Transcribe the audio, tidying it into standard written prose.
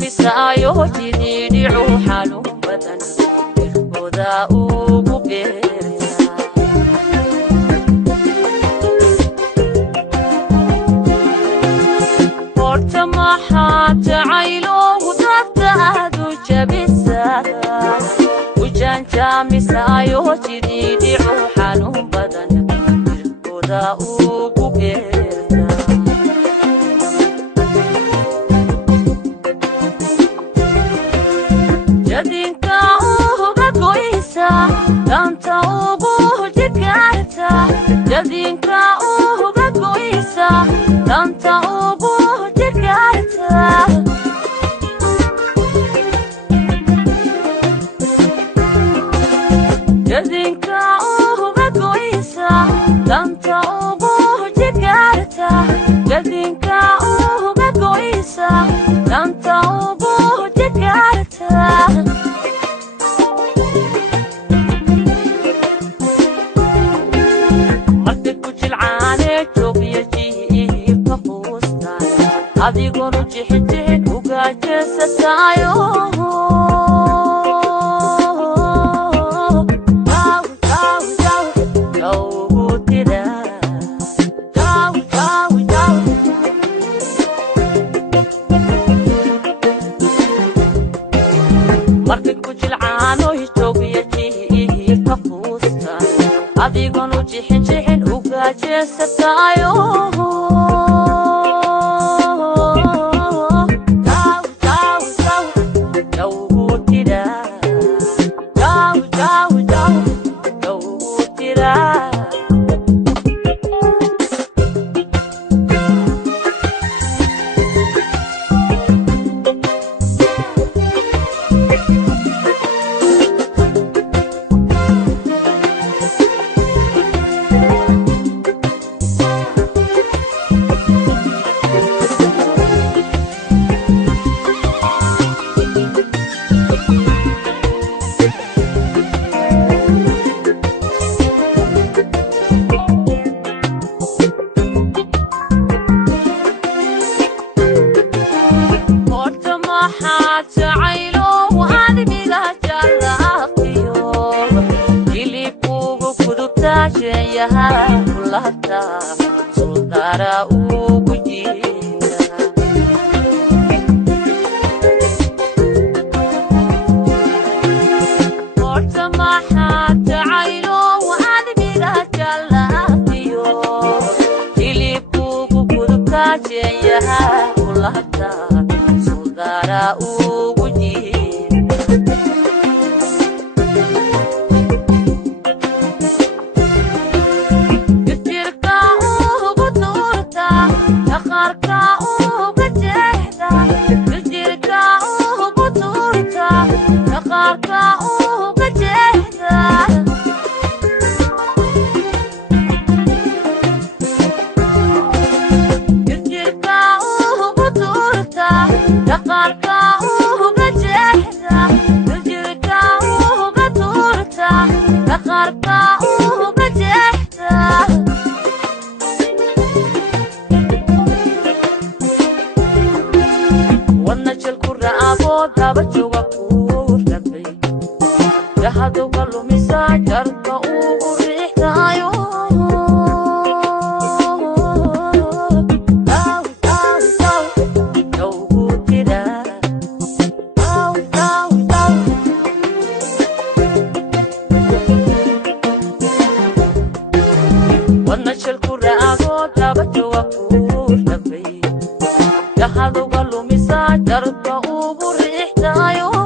misayo jidini ruuxanu badan oda ugu beerta horta maxaa jacaylo dadka aadu jabisa wajanja misayo jidini ruuxanu badan oda ugu beerta danta ugu jigarta jadinka uga goysa danta ugu jigarta jadinka uga goysa danta ugu jigarta jadinka uga goysa danta ugu jigarta adigo rujixin uga jeesatayo markay ku jilcaano joogiyaji ka fuusta adigo rujixin uga jeesatayo kulata sudara ugu jira horta maxaa jacaylo waan mida jalafiyo hilibkugu kudubtaajeeyaha kulata sudara ugu jira Dahado galumisa jarka ugu riixtayo